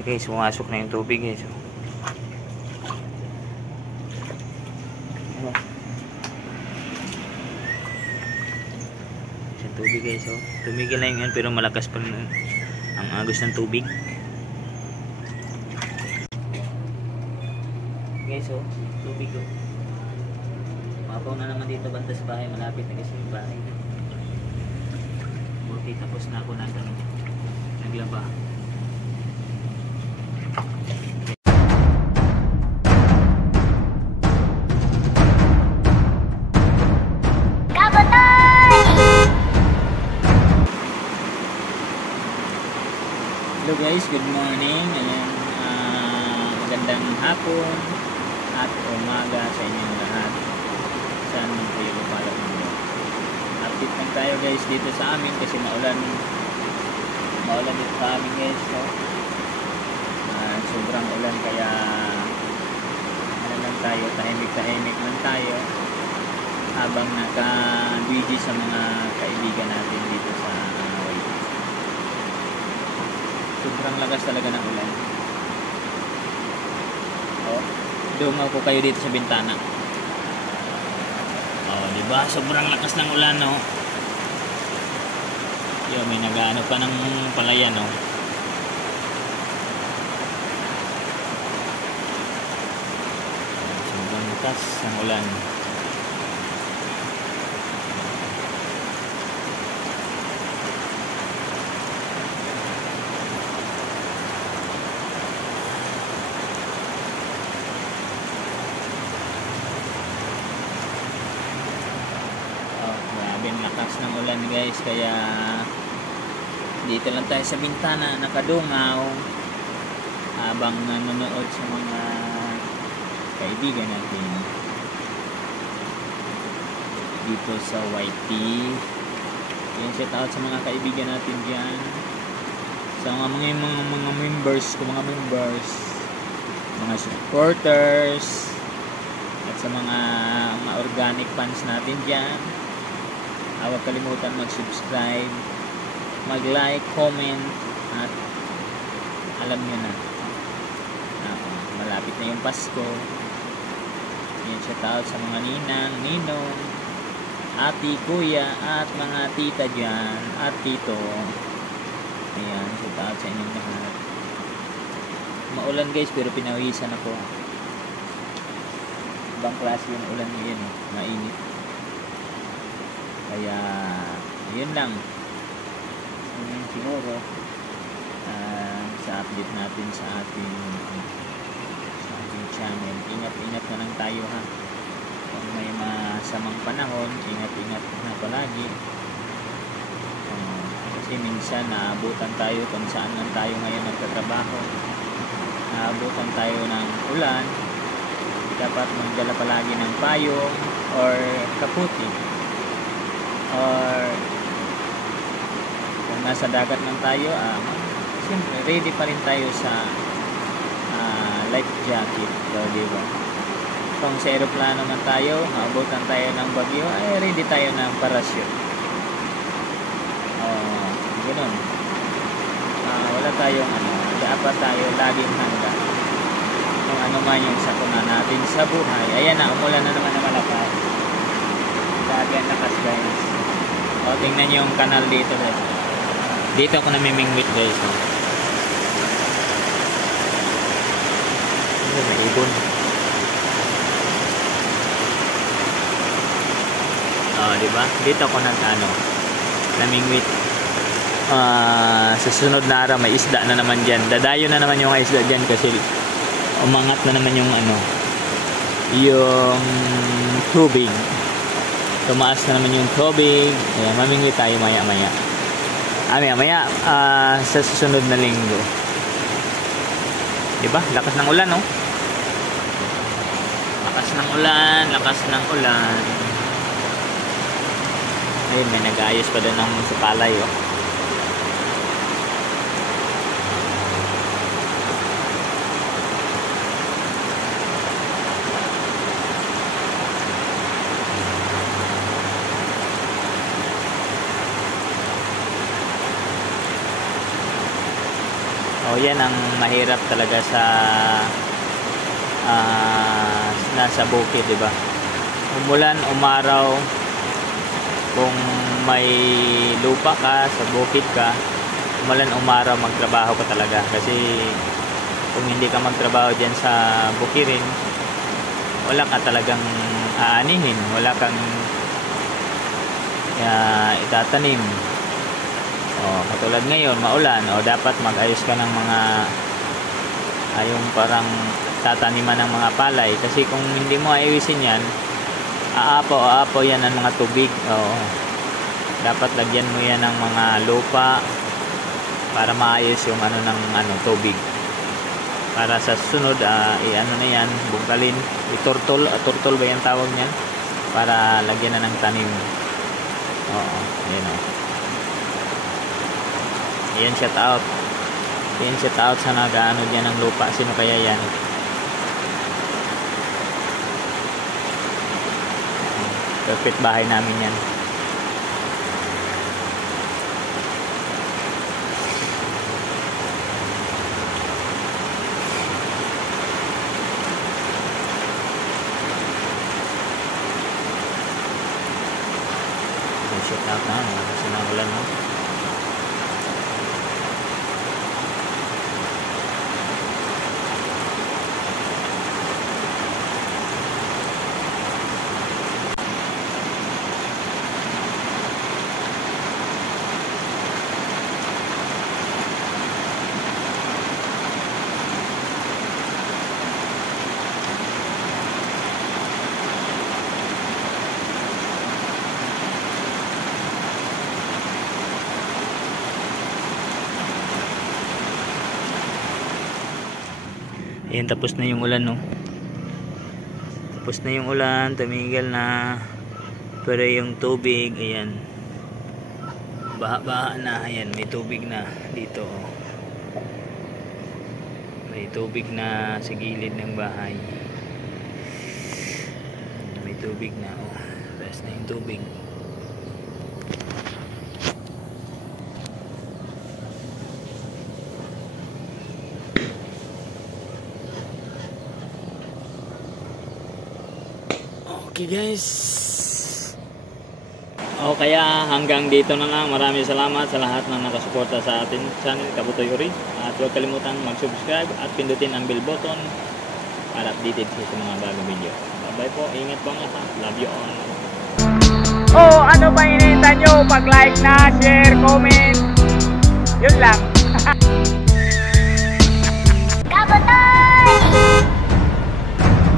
Guys, pumasok na yung tubig guys. Ano? Yung tubig guys, oh. Tumigil na yun pero malakas pa rin ang agos ng tubig. Guys, oh, tubig oh. Mapaw na naman dito banda sa bahay, malapit na kasi yung bahay. Okay, tapos na ako naglaba. Hello guys, good morning. Ayan, magandang hapon at umaga sa inyong lahat. Saan kayo lumalap nyo? Update lang tayo guys dito sa amin kasi maulan dito sa amin guys. So, sobrang ulan kaya ano lang tayo, tahimik lang tayo habang naka-busy sa mga kaibigan natin dito sa sobrang lakas talaga ng ulan. Oh, dungaw ko kayo dito sa bintana. Oh, di ba? Sobrang lakas ng ulan, no. Yo, may nagaano pa ng palayan, no. Sobrang lakas ng ulan. Lakas ng ulan guys, kaya dito lang tayo sa bintana nakadungaw habang nanonood sa mga kaibigan natin dito sa YT. Yung shout out sa mga kaibigan natin dyan, sa mga members ko, mga supporters at sa mga organic fans natin dyan. Huwag kalimutan mag-subscribe, mag-like, comment, at alam nyo na, malapit na yung Pasko. Yan, shout out sa mga ninang, ninong, ati, kuya, at mga tita dyan, at tito. Ayan, shout out sa inyong lahat. Maulan guys, pero pinawisan ako. Ibang klase yung ulan ngayon, mainit. Kaya yun lang siguro sa update natin sa ating channel. Ingat na lang tayo ha, kung may masamang panahon, ingat na palagi, kasi minsan naabutan tayo kung saan man tayo ngayon nagtatrabaho, naabutan tayo ng ulan. Dapat magdala palagi ng payong or kaputi, or kung nasa dagat man tayo, siyempre ready pa rin tayo sa life jacket, diba? Kung sa aeroplano man tayo, maabutan tayo ng bagyo, ay ready tayo ng parachute. Ganun. Wala tayong dapat tayo laging handa kung ano man yung sakuna natin sa buhay. Ayan na, umulan na naman na malakas. Lagi ang lakas guys. Tingnan nyo yung kanal dito guys. Dito ako namimingwit guys. May ibon. Diba? Dito ako namingwit. Sa sunod na araw may isda na naman dyan. Dadayo na naman yung isda dyan kasi umangat na naman yung yung tubig. Tumaas na naman yung tubig. Ayan, mamingwit tayo maya-maya. Maya-maya sa susunod na linggo. Diba? Lakas ng ulan, no? Lakas ng ulan. Ayun, may nag-aayos pa doon ng sapalay, oh. O yan ang mahirap talaga sa nasa bukid, di ba? Umulan, umaraw, kung may lupa ka, sa bukid ka, umulan, umaraw, magtrabaho ka talaga. Kasi kung hindi ka magtrabaho dyan sa bukirin, wala ka talagang aanihin, wala kang itatanim. Katulad ngayon, maulan, dapat mag-ayos ka ng mga yung parang tataniman ng mga palay, kasi kung hindi mo ayusin yan, aapaw yan ng mga tubig. Dapat lagyan mo yan ng mga lupa para maayos yung ng tubig, para sa sunod ano na yan, bungkalin, turtol ba yung tawag niyan, para lagyan na ng tanim. Yan, shout out sa nag-ano dyan ng lupa. Sino kaya yan? Perfect bahay namin yan. Shout out na kasi naulan, no? Ayan, tapos na yung ulan, no? Tapos na yung ulan, tumigil na. Pero yung tubig, ayan, baha na. Ayan, may tubig na dito. May tubig na sa gilid ng bahay. May tubig na. Tapos na yung tubig. Okay guys, kaya hanggang dito na lang. Maraming salamat sa lahat na nakasuporta sa ating channel Kabutoy Uri, at huwag kalimutan mag-subscribe at pindutin ang bell button para updated sa mga bagong video. Bye bye po, ingat po ang lahat, love you all. Ano pa hinihintay nyo? Pag like na, share, comment, yun lang.